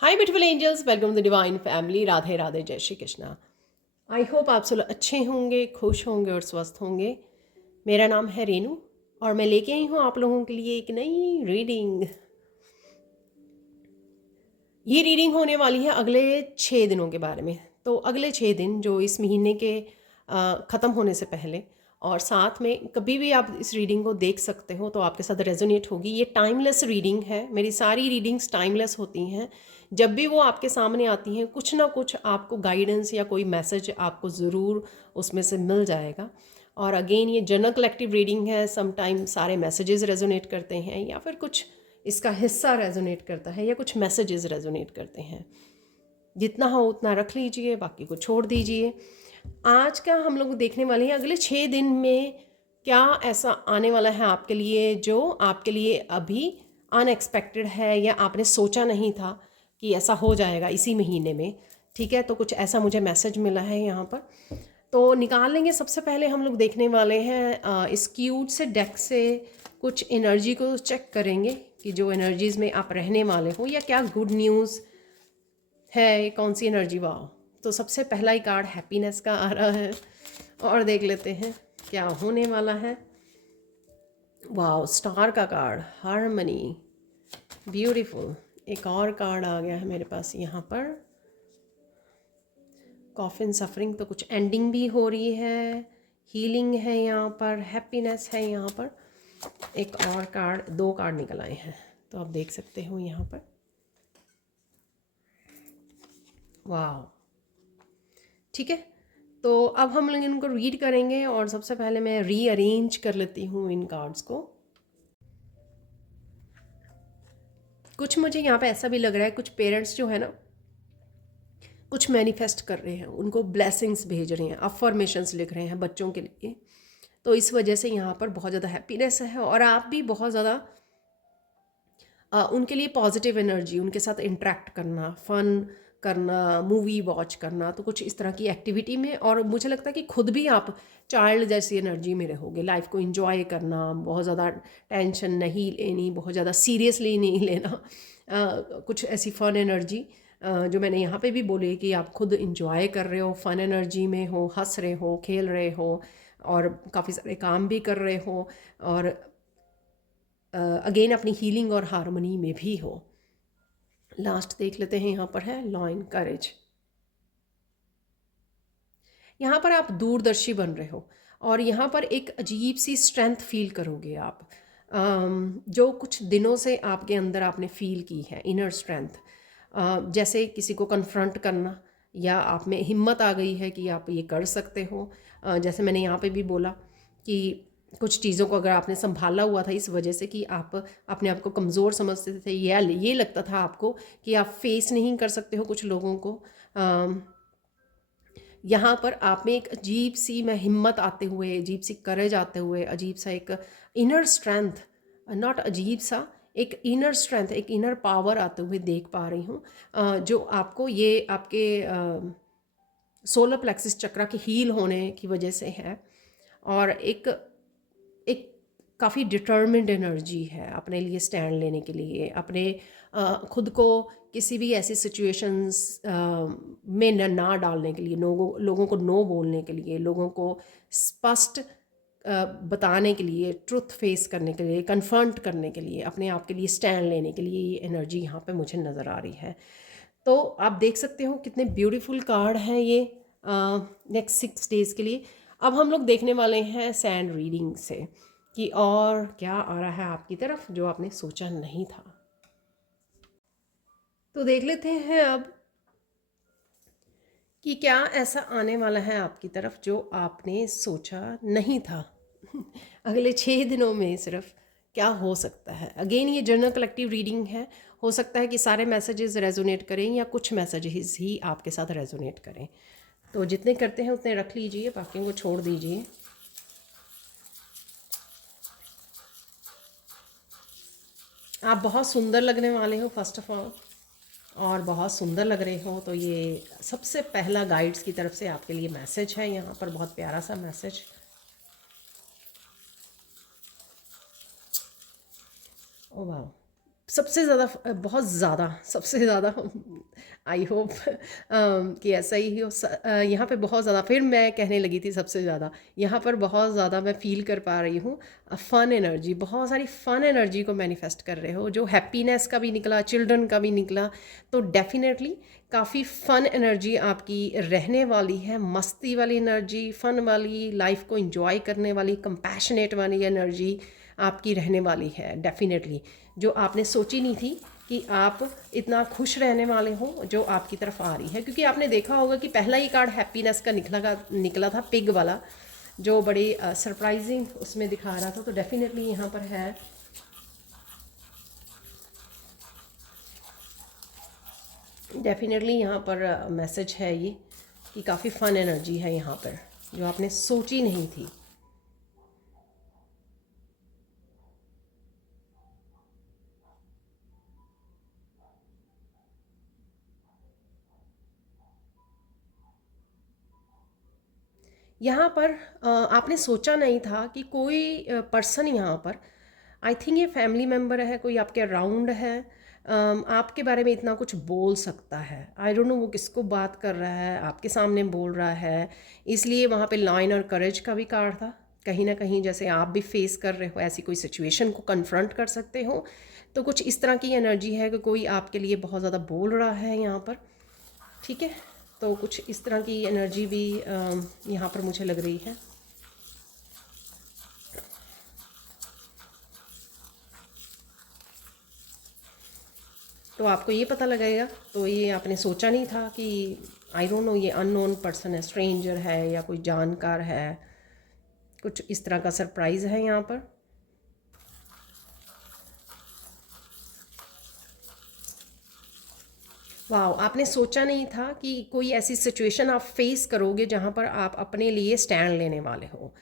Hi beautiful angels, welcome to the divine family. Radhe Radhe, जय Shri Krishna. I hope आप सब अच्छे होंगे, खुश होंगे और स्वस्थ होंगे। मेरा नाम है रेनू और मैं लेके आई हूँ आप लोगों के लिए एक नई रीडिंग। ये रीडिंग होने वाली है अगले 6 दिनों के बारे में। तो अगले 6 दिन जो इस महीने के ख़त्म होने से पहले, और साथ में कभी भी आप इस रीडिंग को देख सकते हो तो आपके साथ रेजोनेट होगी। ये टाइमलेस रीडिंग है, मेरी सारी रीडिंग्स टाइमलेस होती हैं। जब भी वो आपके सामने आती हैं कुछ ना कुछ आपको गाइडेंस या कोई मैसेज आपको ज़रूर उसमें से मिल जाएगा। और अगेन ये जनरल कलेक्टिव रीडिंग है। समटाइम सारे मैसेजेस रेजोनेट करते हैं या फिर कुछ इसका हिस्सा रेजोनेट करता है या कुछ मैसेजेस रेजोनेट करते हैं। जितना हो उतना रख लीजिए, बाकी को छोड़ दीजिए। आज का हम लोग देखने वाले हैं अगले 6 दिन में क्या ऐसा आने वाला है आपके लिए जो आपके लिए अभी अनएक्सपेक्टेड है या आपने सोचा नहीं था कि ऐसा हो जाएगा इसी महीने में। ठीक है, तो कुछ ऐसा मुझे मैसेज मिला है यहाँ पर, तो निकाल लेंगे। सबसे पहले हम लोग देखने वाले हैं इस क्यूट से डेक से कुछ एनर्जी को चेक करेंगे कि जो एनर्जीज़ में आप रहने वाले हो या क्या गुड न्यूज़ है, कौन सी एनर्जी। वाह, तो सबसे पहला ही कार्ड हैप्पीनेस का आ रहा है और देख लेते हैं क्या होने वाला है। वाह, स्टार का कार्ड, हार्मनी, ब्यूटीफुल। एक और कार्ड आ गया है मेरे पास यहाँ पर, कॉफिन सफरिंग। तो कुछ एंडिंग भी हो रही है, हीलिंग है यहाँ पर, हैप्पीनेस है यहाँ पर। एक और कार्ड, 2 कार्ड निकल आए हैं तो आप देख सकते हो यहाँ पर। वाह, ठीक है, तो अब हम लोग इनको रीड करेंगे और सबसे पहले मैं रीअरेंज कर लेती हूँ इन कार्ड्स को। कुछ मुझे यहाँ पे ऐसा भी लग रहा है कुछ पेरेंट्स जो है ना कुछ मैनिफेस्ट कर रहे हैं, उनको ब्लेसिंग्स भेज रहे हैं, अफर्मेशंस लिख रहे हैं बच्चों के लिए। तो इस वजह से यहाँ पर बहुत ज़्यादा हैप्पीनेस है और आप भी बहुत ज़्यादा उनके लिए पॉजिटिव एनर्जी, उनके साथ इंटरेक्ट करना, फ़न करना, मूवी वॉच करना, तो कुछ इस तरह की एक्टिविटी में। और मुझे लगता है कि खुद भी आप चाइल्ड जैसी एनर्जी में रहोगे। लाइफ को इंजॉय करना, बहुत ज़्यादा टेंशन नहीं लेनी, बहुत ज़्यादा सीरियसली नहीं लेना। कुछ ऐसी फ़न एनर्जी जो मैंने यहाँ पे भी बोली कि आप खुद इंजॉय कर रहे हो, फ़न एनर्जी में हो, हंस रहे हो, खेल रहे हो और काफ़ी सारे काम भी कर रहे हो और अगेन अपनी हीलिंग और हार्मनी में भी हो। लास्ट देख लेते हैं, यहाँ पर है लॉ एंड करेज। यहाँ पर आप दूरदर्शी बन रहे हो और यहाँ पर एक अजीब सी स्ट्रेंथ फील करोगे आप, जो कुछ दिनों से आपके अंदर आपने फील की है, इनर स्ट्रेंथ। जैसे किसी को कन्फ्रंट करना या आप में हिम्मत आ गई है कि आप ये कर सकते हो। जैसे मैंने यहाँ पे भी बोला कि कुछ चीज़ों को अगर आपने संभाला हुआ था इस वजह से कि आप अपने आप को कमज़ोर समझते थे या ये लगता था आपको कि आप फेस नहीं कर सकते हो कुछ लोगों को, यहाँ पर आप में एक अजीब सी मैं हिम्मत आते हुए, अजीब सी करेज आते हुए, अजीब सा एक इनर स्ट्रेंथ, नॉट अजीब सा, एक इनर स्ट्रेंथ, एक इनर पावर आते हुए देख पा रही हूँ, जो आपको ये आपके सोलर प्लेक्सिस चक्रा के हील होने की वजह से है। और एक एक काफ़ी डिटर्मिन्ड एनर्जी है अपने लिए स्टैंड लेने के लिए, अपने खुद को किसी भी ऐसी सिचुएशंस में ना डालने के लिए, लोगों को नो बोलने के लिए, लोगों को स्पष्ट बताने के लिए, ट्रुथ फेस करने के लिए, कन्फ्रंट करने के लिए, अपने आप के लिए स्टैंड लेने के लिए ये एनर्जी यहाँ पे मुझे नज़र आ रही है। तो आप देख सकते हो कितने ब्यूटीफुल कार्ड हैं ये नेक्स्ट 6 डेज़ के लिए। अब हम लोग देखने वाले हैं सैंड रीडिंग से कि और क्या आ रहा है आपकी तरफ जो आपने सोचा नहीं था। तो देख लेते हैं अब कि क्या ऐसा आने वाला है आपकी तरफ जो आपने सोचा नहीं था। अगले 6 दिनों में सिर्फ क्या हो सकता है। अगेन ये जनरल कलेक्टिव रीडिंग है, हो सकता है कि सारे मैसेजेस रेजोनेट करें या कुछ मैसेजेस ही आपके साथ रेजोनेट करें। तो जितने करते हैं उतने रख लीजिए, बाकी को छोड़ दीजिए। आप बहुत सुंदर लगने वाले हो फर्स्ट ऑफ ऑल, और बहुत सुंदर लग रहे हो। तो ये सबसे पहला गाइड्स की तरफ से आपके लिए मैसेज है यहाँ पर, बहुत प्यारा सा मैसेज। ओ वाह, सबसे ज़्यादा बहुत ज़्यादा सबसे ज़्यादा आई होप कि ऐसा ही हो यहाँ पे बहुत ज़्यादा, फिर मैं कहने लगी थी सबसे ज़्यादा, यहाँ पर बहुत ज़्यादा मैं फ़ील कर पा रही हूँ फ़न एनर्जी, बहुत सारी फ़न एनर्जी को मैनिफेस्ट कर रहे हो, जो हैप्पीनेस का भी निकला, चिल्ड्रन का भी निकला। तो डेफिनेटली काफ़ी फ़न एनर्जी आपकी रहने वाली है, मस्ती वाली एनर्जी, फ़न वाली, लाइफ को इंजॉय करने वाली, कंपैशनेट वाली एनर्जी आपकी रहने वाली है डेफिनेटली, जो आपने सोची नहीं थी कि आप इतना खुश रहने वाले हो, जो आपकी तरफ आ रही है। क्योंकि आपने देखा होगा कि पहला ही कार्ड हैप्पीनेस का निकला था, पिग वाला, जो बड़ी सरप्राइजिंग उसमें दिखा रहा था। तो डेफिनेटली यहाँ पर है, डेफिनेटली यहाँ पर मैसेज है ये कि काफ़ी फ़न एनर्जी है यहाँ पर, जो आपने सोची नहीं थी। यहाँ पर आपने सोचा नहीं था कि कोई पर्सन यहाँ पर, आई थिंक ये फैमिली मेम्बर है, कोई आपके अराउंड है, आपके बारे में इतना कुछ बोल सकता है। आई डोंट नो वो किसको बात कर रहा है, आपके सामने बोल रहा है, इसलिए वहाँ पे लाइन और करेज का भी कार्ड था। कहीं ना कहीं जैसे आप भी फेस कर रहे हो ऐसी कोई सिचुएशन को कन्फ्रंट कर सकते हो, तो कुछ इस तरह की एनर्जी है कि कोई आपके लिए बहुत ज़्यादा बोल रहा है यहाँ पर। ठीक है, तो कुछ इस तरह की एनर्जी भी यहाँ पर मुझे लग रही है। तो आपको ये पता लगेगा, तो ये आपने सोचा नहीं था कि आई डोंट नो ये अननोन पर्सन है, स्ट्रेंजर है या कोई जानकार है, कुछ इस तरह का सरप्राइज़ है यहाँ पर। वाह, आपने सोचा नहीं था कि कोई ऐसी सिचुएशन आप फेस करोगे जहाँ पर आप अपने लिए स्टैंड लेने वाले हो।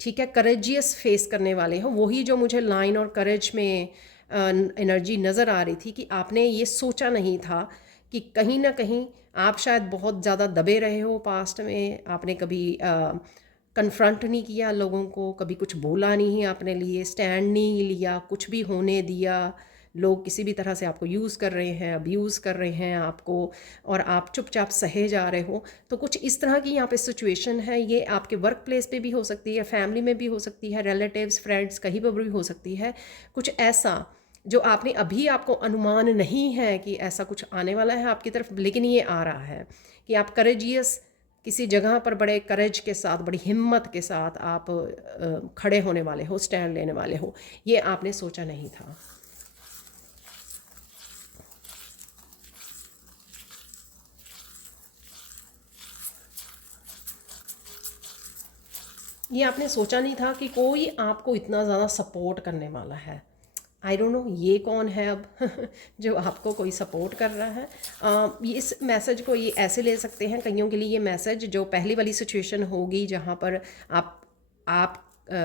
ठीक है, करेजियस फेस करने वाले हो, वही जो मुझे लाइन और करेज में एनर्जी नज़र आ रही थी कि आपने ये सोचा नहीं था कि कहीं ना कहीं आप शायद बहुत ज़्यादा दबे रहे हो पास्ट में, आपने कभी कन्फ्रंट नहीं किया लोगों को, कभी कुछ बोला नहीं, आपने लिए स्टैंड नहीं लिया, कुछ भी होने दिया, लोग किसी भी तरह से आपको यूज़ कर रहे हैं, अब्यूज़ कर रहे हैं आपको, और आप चुपचाप सहे जा रहे हो। तो कुछ इस तरह की यहाँ पे सिचुएशन है, ये आपके वर्क प्लेस पे भी हो सकती है, फैमिली में भी हो सकती है, रिलेटिव्स फ्रेंड्स कहीं पर भी हो सकती है। कुछ ऐसा जो आपने अभी, आपको अनुमान नहीं है कि ऐसा कुछ आने वाला है आपकी तरफ, लेकिन ये आ रहा है कि आप करेजियस किसी जगह पर बड़े करेज के साथ, बड़ी हिम्मत के साथ आप खड़े होने वाले हो, स्टैंड लेने वाले हो। ये आपने सोचा नहीं था। ये आपने सोचा नहीं था कि कोई आपको इतना ज़्यादा सपोर्ट करने वाला है। आई डोंट नो ये कौन है अब जो आपको कोई सपोर्ट कर रहा है। इस मैसेज को ये ऐसे ले सकते हैं कईयों के लिए, ये मैसेज जो पहली वाली सिचुएशन होगी जहाँ पर आप आप अ,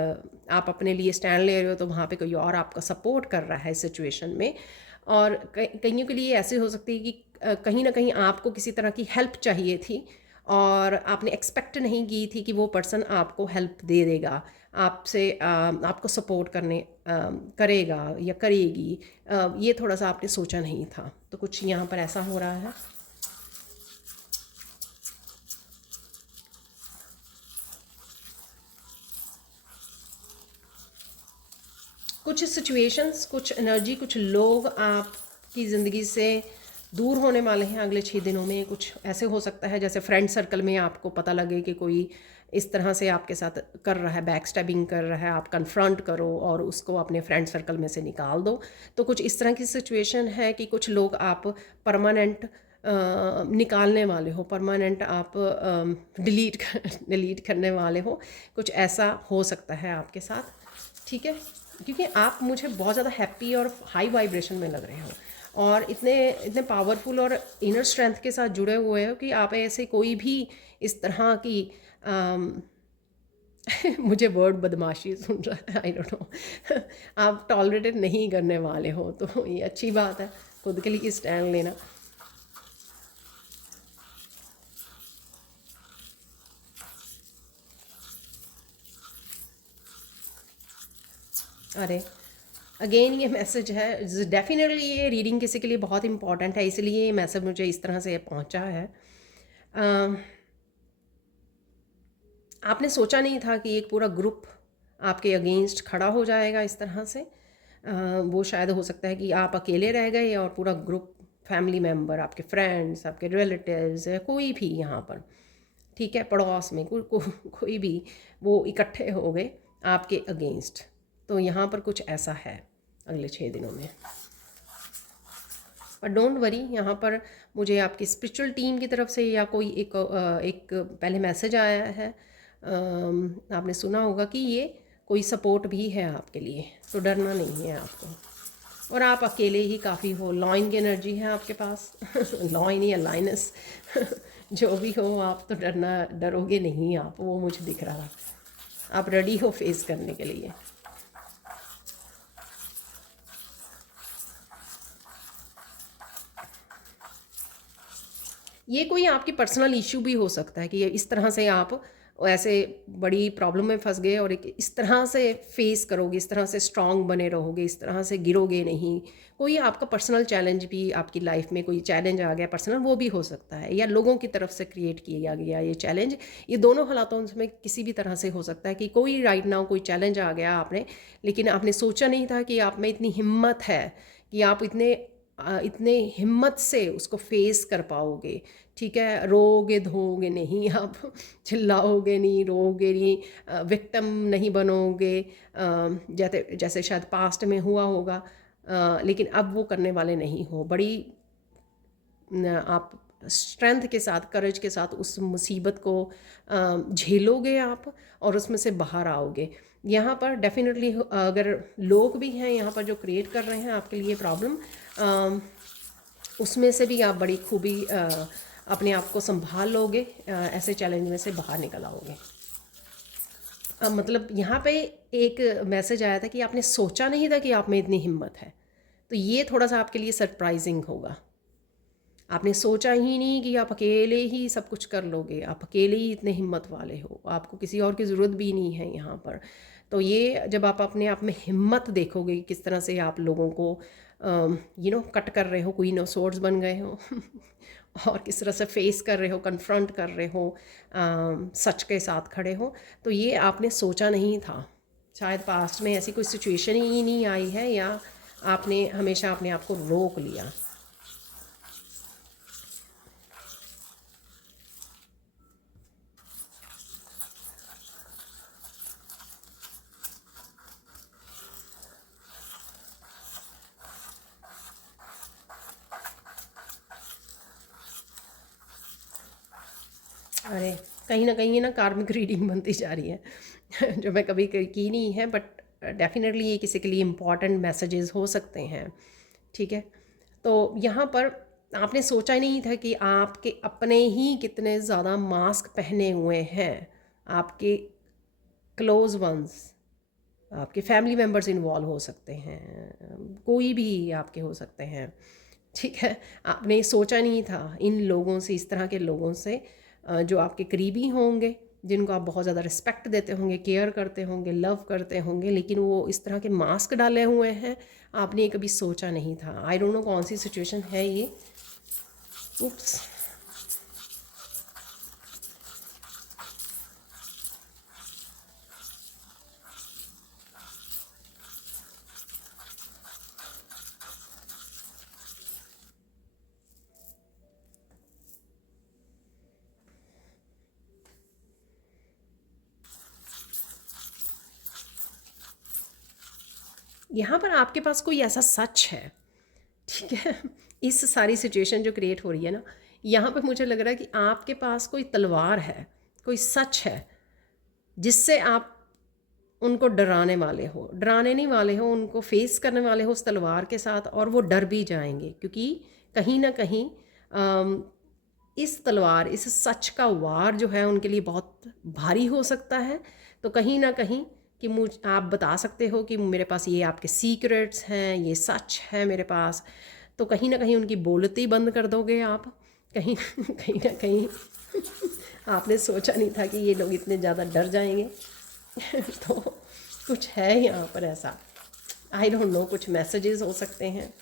आप अपने लिए स्टैंड ले रहे हो, तो वहाँ पे कोई और आपका सपोर्ट कर रहा है इस सिचुएशन में। और कईयों के लिए ऐसे हो सकती है कि कहीं ना कहीं आपको किसी तरह की हेल्प चाहिए थी, और आपने एक्सपेक्ट नहीं की थी कि वो पर्सन आपको हेल्प दे देगा, आपसे आपको सपोर्ट करेगा या करेगी। ये थोड़ा सा आपने सोचा नहीं था, तो कुछ यहाँ पर ऐसा हो रहा है। कुछ सिचुएशंस, कुछ एनर्जी, कुछ लोग आपकी ज़िंदगी से दूर होने वाले हैं अगले 6 दिनों में। कुछ ऐसे हो सकता है जैसे फ्रेंड सर्कल में आपको पता लगे कि कोई इस तरह से आपके साथ कर रहा है, बैक स्टैबिंग कर रहा है, आप कन्फ्रंट करो और उसको अपने फ्रेंड सर्कल में से निकाल दो। तो कुछ इस तरह की सिचुएशन है कि कुछ लोग आप परमानेंट निकालने वाले हो, परमानेंट आप डिलीट करने वाले हो। कुछ ऐसा हो सकता है आपके साथ। ठीक है, क्योंकि आप मुझे बहुत ज़्यादा हैप्पी और हाई वाइब्रेशन में लग रहे हो, और इतने इतने पावरफुल और इनर स्ट्रेंथ के साथ जुड़े हुए हो कि आप ऐसे कोई भी इस तरह की मुझे वर्ड बदमाशी सुन रहा है, आई डोंट नो आप टॉलरेटेड नहीं करने वाले हो, तो ये अच्छी बात है, खुद के लिए स्टैंड लेना। अरे अगेन ये मैसेज है, डेफिनेटली ये रीडिंग किसी के लिए बहुत इंपॉर्टेंट है, इसलिए ये मैसेज मुझे इस तरह से पहुंचा है। अ, आपने सोचा नहीं था कि एक पूरा ग्रुप आपके अगेंस्ट खड़ा हो जाएगा इस तरह से। वो शायद हो सकता है कि आप अकेले रह गए और पूरा ग्रुप, फैमिली मेम्बर, आपके फ्रेंड्स, आपके रिलेटिव्स, कोई भी यहाँ पर, ठीक है, पड़ोस में कोई भी, वो इकट्ठे हो गए आपके अगेंस्ट। तो यहाँ पर कुछ ऐसा है अगले 6 दिनों में। पर डोंट वरी, यहाँ पर मुझे आपकी स्पिरिचुअल टीम की तरफ से या कोई एक पहले मैसेज आया है। आपने सुना होगा कि ये कोई सपोर्ट भी है आपके लिए, तो डरना नहीं है आपको। और आप अकेले ही काफ़ी हो, लॉइन की एनर्जी है आपके पास लॉइन या लाइनस जो भी हो, आप तो डरोगे नहीं आप, वो मुझे दिख रहा। आप रेडी हो फेस करने के लिए। ये कोई आपकी पर्सनल इश्यू भी हो सकता है कि इस तरह से आप ऐसे बड़ी प्रॉब्लम में फंस गए और एक इस तरह से फेस करोगे, इस तरह से स्ट्रांग बने रहोगे, इस तरह से गिरोगे नहीं। कोई आपका पर्सनल चैलेंज भी आपकी लाइफ में कोई चैलेंज आ गया पर्सनल, वो भी हो सकता है, या लोगों की तरफ से क्रिएट किया गया ये चैलेंज। ये दोनों हालातों में किसी भी तरह से हो सकता है कि कोई राइट नाउ कोई चैलेंज आ गया आपने, लेकिन आपने सोचा नहीं था कि आप में इतनी हिम्मत है कि आप इतने हिम्मत से उसको फेस कर पाओगे। ठीक है, रोओगे धोओगे नहीं आप, चिल्लाओगे नहीं, रोओगे नहीं, विक्टिम नहीं बनोगे, जैसे जैसे शायद पास्ट में हुआ होगा, लेकिन अब वो करने वाले नहीं हो। बड़ी आप स्ट्रेंथ के साथ, करेज के साथ उस मुसीबत को झेलोगे आप और उसमें से बाहर आओगे। यहाँ पर डेफिनेटली अगर लोग भी हैं यहाँ पर जो क्रिएट कर रहे हैं आपके लिए प्रॉब्लम, उसमें से भी आप बड़ी खूबी अपने आप को संभाल लोगे, ऐसे चैलेंज में से बाहर निकल आओगे। मतलब यहाँ पे एक मैसेज आया था कि आपने सोचा नहीं था कि आप में इतनी हिम्मत है, तो ये थोड़ा सा आपके लिए सरप्राइजिंग होगा। आपने सोचा ही नहीं कि आप अकेले ही सब कुछ कर लोगे, आप अकेले ही इतने हिम्मत वाले हो, आपको किसी और की ज़रूरत भी नहीं है यहाँ पर। तो ये जब आप अपने आप में हिम्मत देखोगे, किस तरह से आप लोगों को कट कर रहे हो, क्वीन ऑफ सोर्ड्स बन गए हो और किस तरह से फेस कर रहे हो, कन्फ्रंट कर रहे हो, सच के साथ खड़े हो, तो ये आपने सोचा नहीं था। शायद पास्ट में ऐसी कोई सिचुएशन ही नहीं आई है, या आपने हमेशा अपने आप को रोक लिया। अरे कहीं ना कहीं ये ना कार्मिक रीडिंग बनती जा रही है जो मैं कभी की नहीं है, बट डेफिनेटली ये किसी के लिए इम्पॉर्टेंट मैसेजेस हो सकते हैं। ठीक है, तो यहाँ पर आपने सोचा ही नहीं था कि आपके अपने ही कितने ज़्यादा मास्क पहने हुए हैं, आपके क्लोज वंस, आपके फैमिली मेम्बर्स इन्वॉल्व हो सकते हैं, कोई भी आपके हो सकते हैं। ठीक है, आपने सोचा नहीं था इन लोगों से, इस तरह के लोगों से जो आपके करीबी होंगे, जिनको आप बहुत ज़्यादा रिस्पेक्ट देते होंगे, केयर करते होंगे, लव करते होंगे, लेकिन वो इस तरह के मास्क डाले हुए हैं, आपने ये कभी सोचा नहीं था। आई डोंट नो कौन सी सिचुएशन है ये। उप्स, यहाँ पर आपके पास कोई ऐसा सच है, ठीक है इस सारी सिचुएशन जो क्रिएट हो रही है ना, यहाँ पर मुझे लग रहा है कि आपके पास कोई तलवार है, कोई सच है, जिससे आप उनको डराने वाले हो, डराने नहीं वाले हो, उनको फेस करने वाले हो उस तलवार के साथ, और वो डर भी जाएंगे, क्योंकि कहीं ना कहीं इस तलवार, इस सच का वार जो है उनके लिए बहुत भारी हो सकता है। तो कहीं ना कहीं कि आप बता सकते हो कि मेरे पास ये आपके सीक्रेट्स हैं, ये सच है मेरे पास, तो कहीं ना कहीं उनकी बोलती बंद कर दोगे आप। कहीं कहीं ना कहीं आपने सोचा नहीं था कि ये लोग इतने ज़्यादा डर जाएंगे तो कुछ है यहाँ पर ऐसा। आई डोंट नो, कुछ मैसेजेस हो सकते हैं,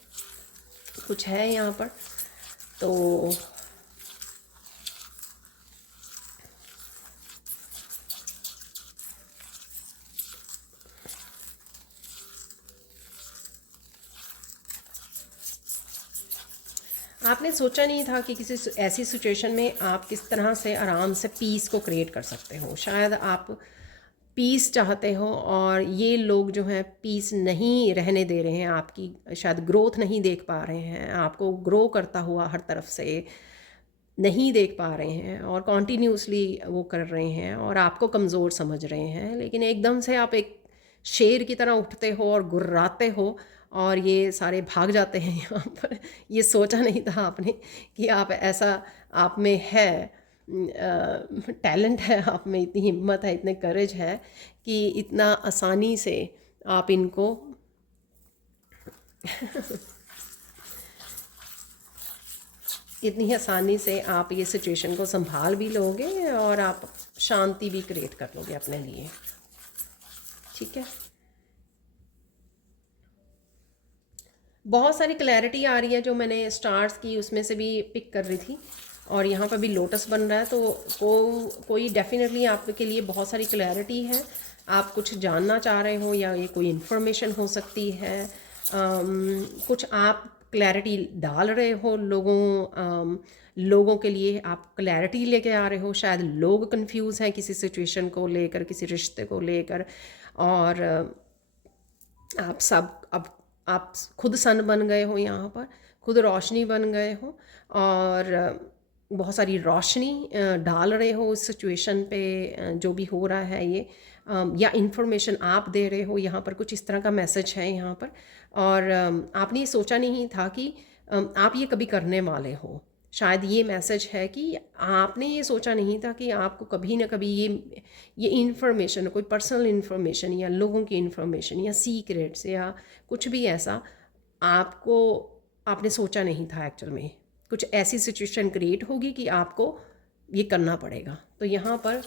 कुछ है यहाँ पर। तो आपने सोचा नहीं था कि किसी ऐसी सिचुएशन में आप किस तरह से आराम से पीस को क्रिएट कर सकते हो। शायद आप पीस चाहते हो और ये लोग जो हैं पीस नहीं रहने दे रहे हैं, आपकी शायद ग्रोथ नहीं देख पा रहे हैं, आपको ग्रो करता हुआ हर तरफ से नहीं देख पा रहे हैं और कॉन्टीन्यूसली वो कर रहे हैं और आपको कमज़ोर समझ रहे हैं। लेकिन एकदम से आप एक शेर की तरह उठते हो और गुर्राते हो और ये सारे भाग जाते हैं यहाँ पर। ये सोचा नहीं था आपने कि आप ऐसा आप में है, टैलेंट है आप में, इतनी हिम्मत है, इतने करेज है कि इतना आसानी से आप इनको इतनी आसानी से आप ये सिचुएशन को संभाल भी लोगे और आप शांति भी क्रिएट कर लोगे अपने लिए। ठीक है, बहुत सारी क्लैरिटी आ रही है जो मैंने स्टार्स की उसमें से भी पिक कर रही थी, और यहाँ पर भी लोटस बन रहा है। तो कोई डेफिनेटली आपके लिए बहुत सारी क्लैरिटी है, आप कुछ जानना चाह रहे हो या ये कोई इन्फॉर्मेशन हो सकती है। कुछ आप क्लैरिटी डाल रहे हो लोगों के लिए, आप क्लैरिटी लेके आ रहे हो। शायद लोग कंफ्यूज हैं किसी सिचुएशन को लेकर, किसी रिश्ते को लेकर, और आप सब अब आप खुद सन बन गए हो यहाँ पर, खुद रोशनी बन गए हो और बहुत सारी रोशनी डाल रहे हो उस सिचुएशन पे जो भी हो रहा है ये, या इन्फॉर्मेशन आप दे रहे हो। यहाँ पर कुछ इस तरह का मैसेज है यहाँ पर, और आपने ये सोचा नहीं था कि आप ये कभी करने वाले हो। शायद ये मैसेज है कि आपने ये सोचा नहीं था कि आपको कभी ना कभी ये इन्फॉर्मेशन, कोई पर्सनल इन्फॉर्मेशन या लोगों की इन्फॉर्मेशन या सीक्रेट्स या कुछ भी ऐसा आपको, आपने सोचा नहीं था एक्चुअल में। कुछ ऐसी सिचुएशन क्रिएट होगी कि आपको ये करना पड़ेगा। तो यहाँ पर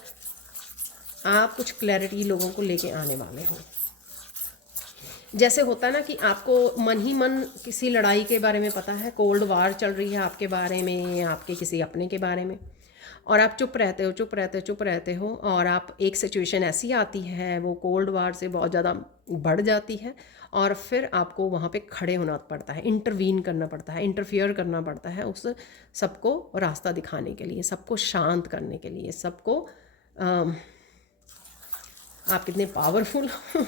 आप कुछ क्लैरिटी लोगों को लेके आने वाले हो। जैसे होता है ना कि आपको मन ही मन किसी लड़ाई के बारे में पता है, कोल्ड वार चल रही है आपके बारे में, आपके किसी अपने के बारे में, और आप चुप रहते हो, चुप रहते हो, चुप रहते हो, और आप एक सिचुएशन ऐसी आती है वो कोल्ड वार से बहुत ज़्यादा बढ़ जाती है, और फिर आपको वहाँ पे खड़े होना पड़ता है, इंटरवीन करना पड़ता है, इंटरफियर करना पड़ता है उस सबको रास्ता दिखाने के लिए, सबको शांत करने के लिए, सबको आप कितने पावरफुल हो।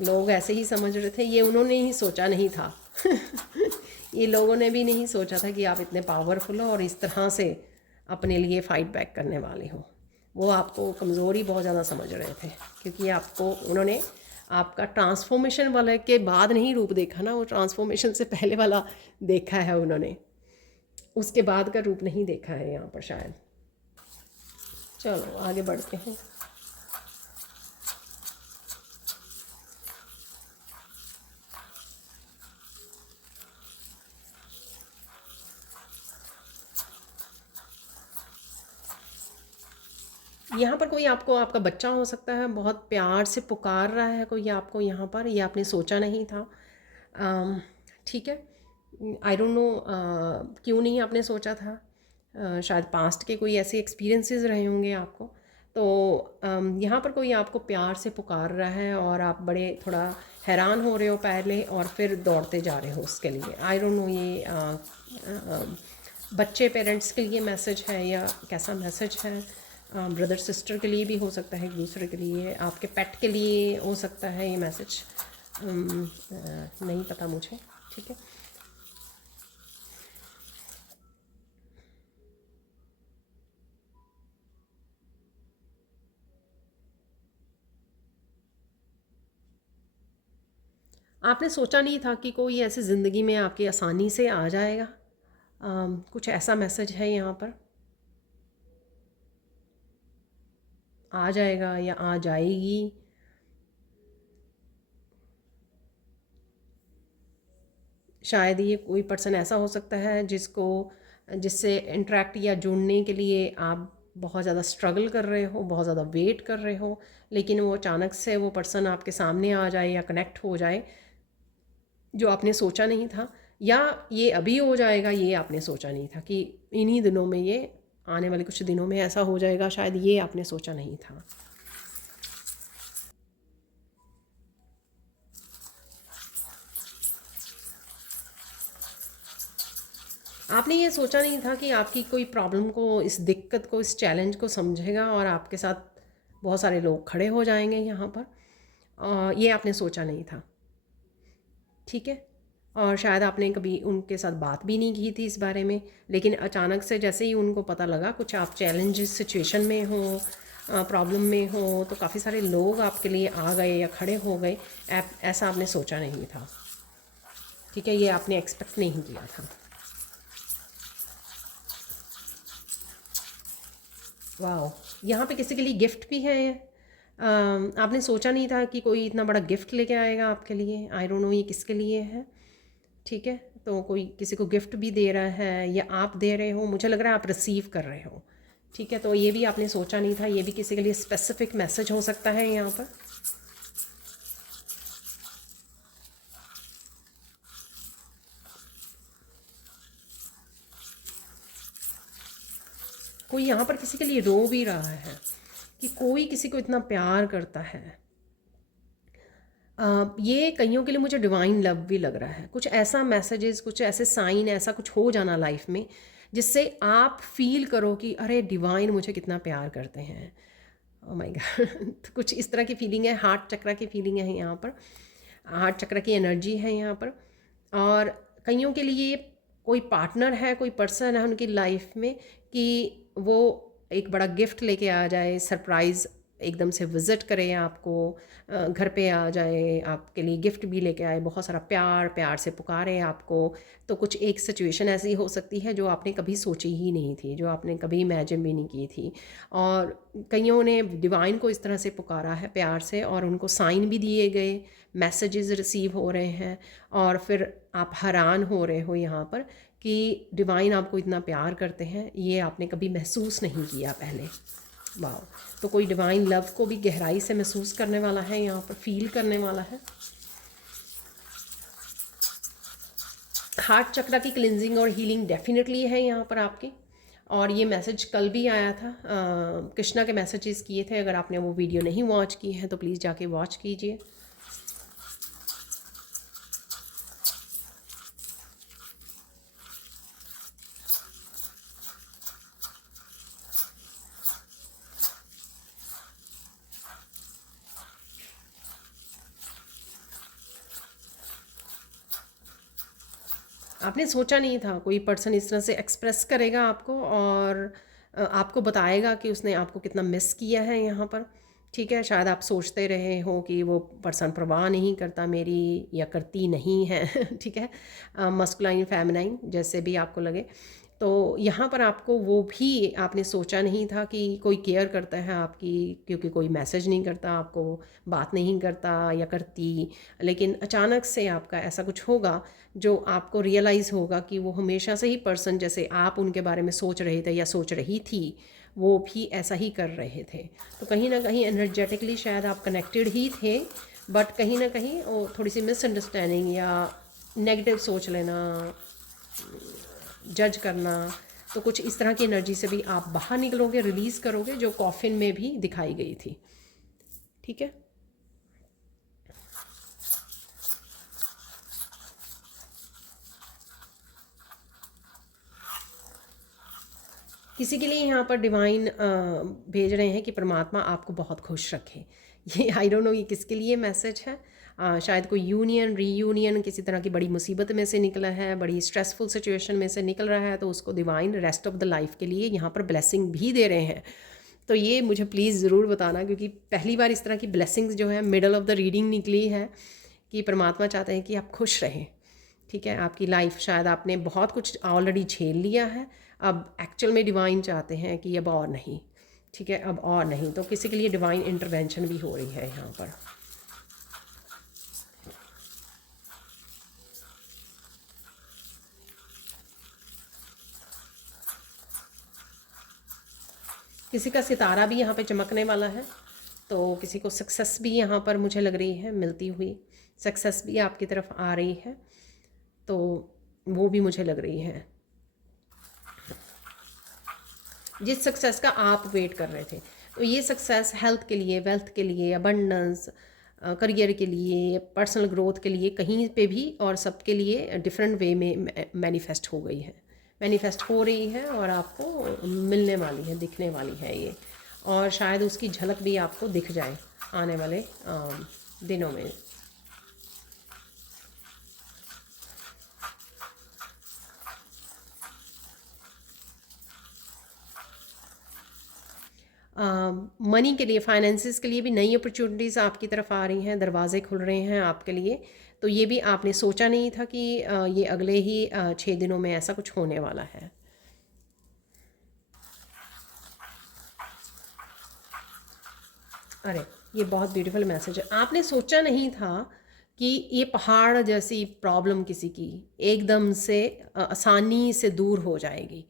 लोग ऐसे ही समझ रहे थे, ये उन्होंने ही सोचा नहीं था। ये लोगों ने भी नहीं सोचा था कि आप इतने पावरफुल हो और इस तरह से अपने लिए फ़ाइट बैक करने वाले हो। वो आपको कमज़ोरी बहुत ज़्यादा समझ रहे थे, क्योंकि आपको उन्होंने आपका ट्रांसफॉर्मेशन वाले के बाद नहीं रूप देखा ना, वो ट्रांसफॉर्मेशन से पहले वाला देखा है उन्होंने, उसके बाद का रूप नहीं देखा है यहाँ पर शायद। चलो आगे बढ़ते हैं। यहाँ पर कोई आपको, आपका बच्चा हो सकता है, बहुत प्यार से पुकार रहा है कोई आपको यहाँ पर, ये आपने सोचा नहीं था। ठीक है, आई डोंट नो क्यों नहीं आपने सोचा था। शायद पास्ट के कोई ऐसे एक्सपीरियंसेस रहे होंगे आपको। तो यहाँ पर कोई आपको प्यार से पुकार रहा है और आप बड़े थोड़ा हैरान हो रहे हो पहले, और फिर दौड़ते जा रहे हो उसके लिए। आई डोंट नो ये बच्चे पेरेंट्स के लिए मैसेज है या कैसा मैसेज है। ब्रदर सिस्टर के लिए भी हो सकता है, एक दूसरे के लिए, आपके पेट के लिए हो सकता है ये मैसेज, नहीं पता मुझे। ठीक है, आपने सोचा नहीं था कि कोई ऐसी ज़िंदगी में आपकी आसानी से आ जाएगा। कुछ ऐसा मैसेज है यहाँ पर, आ जाएगा या आ जाएगी। शायद ये कोई पर्सन ऐसा हो सकता है जिससे इंटरेक्ट या जुड़ने के लिए आप बहुत ज़्यादा स्ट्रगल कर रहे हो, बहुत ज़्यादा वेट कर रहे हो, लेकिन वो अचानक से वो पर्सन आपके सामने आ जाए या कनेक्ट हो जाए जो आपने सोचा नहीं था, या ये अभी हो जाएगा ये आपने सोचा नहीं था कि इन्हीं दिनों में, ये आने वाले कुछ दिनों में ऐसा हो जाएगा, शायद ये आपने सोचा नहीं था। आपने ये सोचा नहीं था कि आपकी कोई प्रॉब्लम को, इस दिक्कत को, इस चैलेंज को समझेगा और आपके साथ बहुत सारे लोग खड़े हो जाएंगे यहाँ पर। ये आपने सोचा नहीं था, ठीक है। और शायद आपने कभी उनके साथ बात भी नहीं की थी इस बारे में, लेकिन अचानक से जैसे ही उनको पता लगा कुछ आप चैलेंजेस सिचुएशन में हो, प्रॉब्लम में हो, तो काफ़ी सारे लोग आपके लिए आ गए या खड़े हो गए। ऐसा आपने सोचा नहीं था, ठीक है, ये आपने एक्सपेक्ट नहीं किया था। वाह, यहाँ पे किसी के लिए गिफ्ट भी है। आपने सोचा नहीं था कि कोई इतना बड़ा गिफ्ट लेके आएगा आपके लिए। आई डोंट नो ये किसके लिए है, ठीक है। तो कोई किसी को गिफ्ट भी दे रहा है या आप दे रहे हो, मुझे लग रहा है आप रिसीव कर रहे हो, ठीक है। तो ये भी आपने सोचा नहीं था, ये भी किसी के लिए स्पेसिफिक मैसेज हो सकता है यहाँ पर। कोई यहाँ पर किसी के लिए रो भी रहा है कि कोई किसी को इतना प्यार करता है। ये कईयों के लिए मुझे डिवाइन लव भी लग रहा है। कुछ ऐसा मैसेजेस, कुछ ऐसे साइन, ऐसा कुछ हो जाना लाइफ में जिससे आप फील करो कि अरे डिवाइन मुझे कितना प्यार करते हैं। ओ माय गॉड तो कुछ इस तरह की फीलिंग है, हार्ट चक्रा की फीलिंग है यहाँ पर, हार्ट चक्र की एनर्जी है यहाँ पर। और कईयों के लिए कोई पार्टनर है, कोई पर्सन है उनकी लाइफ में कि वो एक बड़ा गिफ्ट लेके आ जाए, सरप्राइज़ एकदम से विज़िट करे आपको, घर पे आ जाए, आपके लिए गिफ्ट भी लेके आए, बहुत सारा प्यार, प्यार से पुकारे आपको। तो कुछ एक सिचुएशन ऐसी हो सकती है जो आपने कभी सोची ही नहीं थी, जो आपने कभी इमेजिन भी नहीं की थी। और कईयों ने डिवाइन को इस तरह से पुकारा है प्यार से, और उनको साइन भी दिए गए, मैसेजेस रिसीव हो रहे हैं, और फिर आप हैरान हो रहे हो यहाँ पर कि डिवाइन आपको इतना प्यार करते हैं, ये आपने कभी महसूस नहीं किया पहले। वाह, तो कोई डिवाइन लव को भी गहराई से महसूस करने वाला है यहाँ पर, फील करने वाला है। हार्ट चक्र की क्लिनजिंग और हीलिंग डेफिनेटली है यहाँ पर आपकी। और ये मैसेज कल भी आया था, कृष्णा के मैसेजेस किए थे। अगर आपने वो वीडियो नहीं वॉच की है तो प्लीज़ जाके वॉच कीजिए। आपने सोचा नहीं था कोई पर्सन इस तरह से एक्सप्रेस करेगा आपको, और आपको बताएगा कि उसने आपको कितना मिस किया है यहाँ पर, ठीक है। शायद आप सोचते रहे हो कि वो पर्सन परवाह नहीं करता मेरी, या करती नहीं है ठीक है, मस्कुलाइन फेमिनाइन जैसे भी आपको लगे। तो यहाँ पर आपको वो भी आपने सोचा नहीं था कि कोई केयर करता है आपकी, क्योंकि कोई मैसेज नहीं करता आपको, बात नहीं करता या करती। लेकिन अचानक से आपका ऐसा कुछ होगा जो आपको रियलाइज़ होगा कि वो हमेशा से ही पर्सन, जैसे आप उनके बारे में सोच रहे थे या सोच रही थी, वो भी ऐसा ही कर रहे थे। तो कहीं ना कहीं एनर्जेटिकली शायद आप कनेक्टेड ही थे, बट कहीं ना कहीं वो थोड़ी सी मिसअंडरस्टैंडिंग या नेगेटिव सोच लेना, जज करना, तो कुछ इस तरह की एनर्जी से भी आप बाहर निकलोगे, रिलीज़ करोगे, जो कॉफिन में भी दिखाई गई थी, ठीक है। किसी के लिए यहाँ पर डिवाइन भेज रहे हैं कि परमात्मा आपको बहुत खुश रखे। ये आई डोंट नो ये किसके लिए मैसेज है। शायद कोई यूनियन, रीयूनियन, किसी तरह की बड़ी मुसीबत में से निकला है, बड़ी स्ट्रेसफुल सिचुएशन में से निकल रहा है, तो उसको divine rest of the life के लिए यहाँ पर ब्लेसिंग भी दे रहे हैं। तो ये मुझे प्लीज़ ज़रूर बताना, क्योंकि पहली बार इस तरह की ब्लेसिंग्स जो है मिडल ऑफ द रीडिंग निकली है कि परमात्मा चाहते हैं कि आप खुश रहें, ठीक है। आपकी लाइफ, शायद आपने बहुत कुछ ऑलरेडी झेल लिया है, अब एक्चुअल में डिवाइन चाहते हैं कि अब और नहीं, ठीक है, अब और नहीं। तो किसी के लिए डिवाइन इंटरवेंशन भी हो रही है यहाँ पर। किसी का सितारा भी यहाँ पे चमकने वाला है, तो किसी को सक्सेस भी यहाँ पर मुझे लग रही है मिलती हुई, सक्सेस भी आपकी तरफ आ रही है, तो वो भी मुझे लग रही है। जिस सक्सेस का आप वेट कर रहे थे, तो ये सक्सेस हेल्थ के लिए, वेल्थ के लिए, अबंडेंस, करियर के लिए, पर्सनल ग्रोथ के लिए, कहीं पे भी और सबके लिए डिफरेंट वे में मैनिफेस्ट हो गई है, मैनिफेस्ट हो रही है और आपको मिलने वाली है, दिखने वाली है ये, और शायद उसकी झलक भी आपको दिख जाए आने वाले दिनों में। मनी के लिए, फाइनेंसिस के लिए भी नई अपॉर्चुनिटीज़ आपकी तरफ आ रही हैं, दरवाजे खुल रहे हैं आपके लिए। तो ये भी आपने सोचा नहीं था कि ये अगले ही 6 दिनों में ऐसा कुछ होने वाला है। अरे ये बहुत ब्यूटीफुल मैसेज है। आपने सोचा नहीं था कि ये पहाड़ जैसी प्रॉब्लम किसी की एकदम से आसानी से दूर हो जाएगी।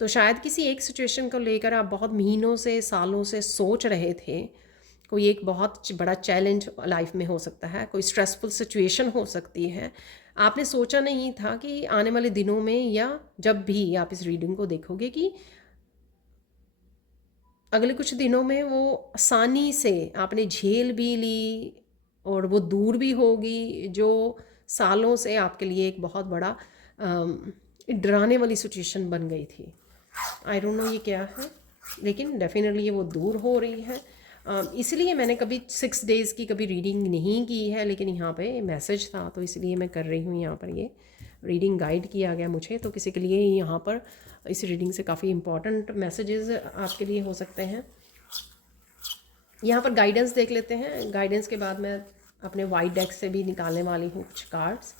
तो शायद किसी एक सिचुएशन को लेकर आप बहुत महीनों से, सालों से सोच रहे थे। कोई एक बहुत बड़ा चैलेंज लाइफ में हो सकता है, कोई स्ट्रेसफुल सिचुएशन हो सकती है। आपने सोचा नहीं था कि आने वाले दिनों में या जब भी आप इस रीडिंग को देखोगे कि अगले कुछ दिनों में वो आसानी से आपने झेल भी ली और वो दूर भी होगी, जो सालों से आपके लिए एक बहुत बड़ा डराने वाली सिचुएशन बन गई थी। आई डोंट नो ये क्या है, लेकिन डेफिनेटली ये वो दूर हो रही है। इसलिए मैंने कभी 6 डेज़ की कभी रीडिंग नहीं की है, लेकिन यहाँ पे मैसेज था तो इसलिए मैं कर रही हूँ। यहाँ पर ये रीडिंग गाइड किया गया मुझे, तो किसी के लिए यहाँ पर इस रीडिंग से काफ़ी इम्पॉर्टेंट मैसेजेस आपके लिए हो सकते हैं। यहाँ पर गाइडेंस देख लेते हैं। गाइडेंस के बाद मैं अपने वाइट डेक से भी निकालने वाली हूँ कुछ कार्ड्स।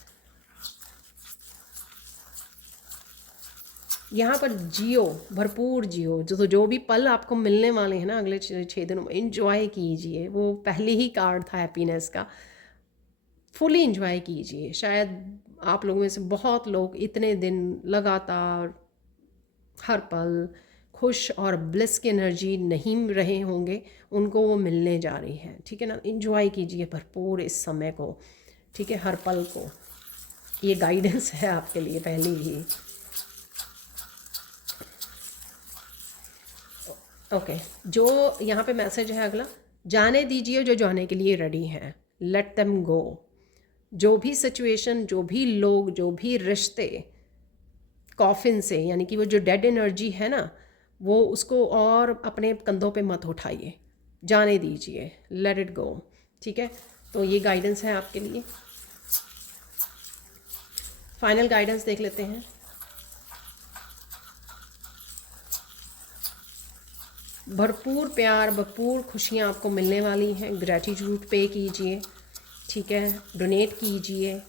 यहाँ पर जियो, भरपूर जियो, जो भी पल आपको मिलने वाले हैं ना अगले 6 दिनों में, इंजॉय कीजिए। वो पहले ही कार्ड था हैप्पीनेस का, फुली इंजॉय कीजिए। शायद आप लोगों में से बहुत लोग इतने दिन लगातार हर पल खुश और ब्लिस की एनर्जी नहीं रहे होंगे, उनको वो मिलने जा रही है। ठीक है ना, इंजॉय कीजिए भरपूर इस समय को, ठीक है, हर पल को। ये गाइडेंस है आपके लिए पहले ही। ओके जो यहाँ पे मैसेज है अगला, जाने दीजिए जो जाने के लिए रेडी हैं, लेट देम गो। जो भी सिचुएशन, जो भी लोग, जो भी रिश्ते कॉफिन से, यानी कि वो जो डेड एनर्जी है ना, वो उसको और अपने कंधों पे मत उठाइए, जाने दीजिए, लेट इट गो। ठीक है, तो ये गाइडेंस है आपके लिए। फाइनल गाइडेंस देख लेते हैं। भरपूर प्यार, भरपूर खुशियाँ आपको मिलने वाली हैं। ग्रैटिट्यूड पे कीजिए, ठीक है, डोनेट कीजिए,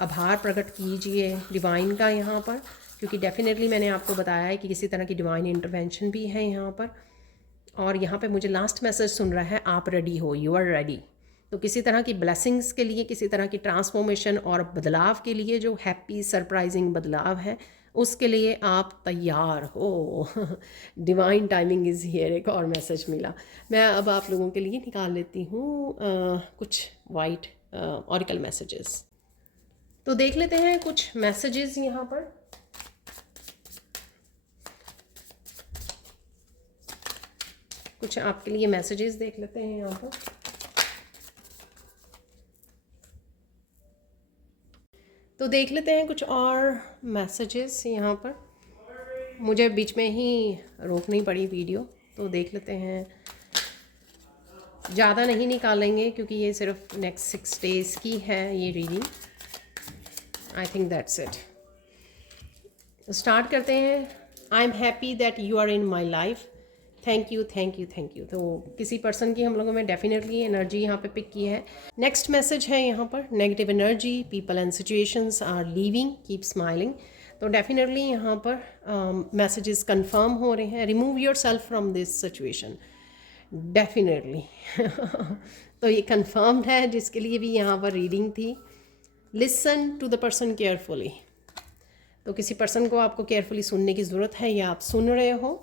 आभार प्रकट कीजिए डिवाइन का यहाँ पर, क्योंकि डेफिनेटली मैंने आपको बताया है कि किसी तरह की डिवाइन इंटरवेंशन भी है यहाँ पर। और यहाँ पे मुझे लास्ट मैसेज सुन रहा है, आप रेडी हो, यू आर रेडी। तो किसी तरह की ब्लेसिंग्स के लिए, किसी तरह की ट्रांसफॉर्मेशन और बदलाव के लिए, जो हैप्पी सरप्राइजिंग बदलाव है, उसके लिए आप तैयार हो। डिवाइन टाइमिंग इज़ हियर, एक और मैसेज मिला। मैं अब आप लोगों के लिए निकाल लेती हूँ कुछ वाइट ऑरिकल मैसेजेस। तो देख लेते हैं कुछ मैसेजेस यहाँ पर। कुछ आपके लिए मैसेजेस देख लेते हैं यहाँ पर। तो देख लेते हैं कुछ और मैसेजेस यहाँ पर। मुझे बीच में ही रोकनी पड़ी वीडियो, तो देख लेते हैं। ज़्यादा नहीं निकालेंगे क्योंकि ये सिर्फ नेक्स्ट 6 डेज़ की है ये reading. I think that's it. तो स्टार्ट करते हैं। I am happy that you are in my life, thank you thank you thank you. तो किसी पर्सन की हम लोगों में डेफिनेटली एनर्जी यहाँ पे पिक की है। नेक्स्ट मैसेज है यहाँ पर, negative energy, people and situations are leaving, keep smiling. तो डेफिनेटली यहाँ पर मैसेजेस कंफर्म हो रहे हैं, remove yourself from this situation, definitely. तो ये कंफर्म्ड है जिसके लिए भी यहाँ पर रीडिंग थी। Listen to the person carefully. तो किसी पर्सन को आपको केयरफुली सुनने की ज़रूरत है, या आप सुन रहे हो।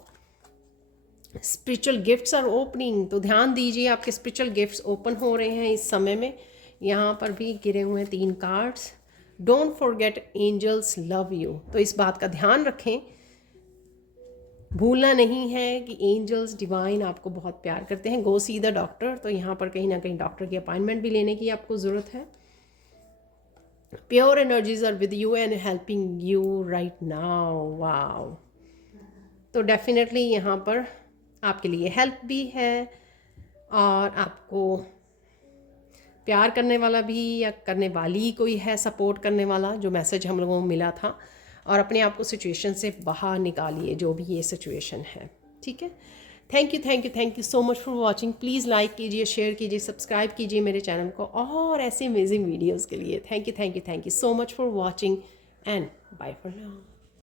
स्पिरिचुअल गिफ्ट्स आर ओपनिंग, तो ध्यान दीजिए आपके स्पिरिचुअल गिफ्ट्स ओपन हो रहे हैं इस समय में। यहाँ पर भी गिरे हुए हैं 3 cards. Don't forget angels love you, तो इस बात का ध्यान रखें, भूलना नहीं है कि एंजल्स डिवाइन आपको बहुत प्यार करते हैं। गो सी द डॉक्टर, तो यहाँ पर कहीं ना कहीं डॉक्टर की अपॉइंटमेंट भी लेने की आपको ज़रूरत है। Pure energies are with you and helping you right now. Wow, तो डेफिनेटली यहाँ पर आपके लिए हेल्प भी है और आपको प्यार करने वाला भी या करने वाली कोई है, सपोर्ट करने वाला, जो मैसेज हम लोगों को मिला था। और अपने आप को सिचुएशन से बाहर निकालिए, जो भी ये सिचुएशन है, ठीक है। Thank you thank you thank you so much for watching. Please like कीजिए, शेयर कीजिए, सब्सक्राइब कीजिए मेरे चैनल को और ऐसे अमेजिंग वीडियोज़ के लिए। Thank you so much for watching and bye for now.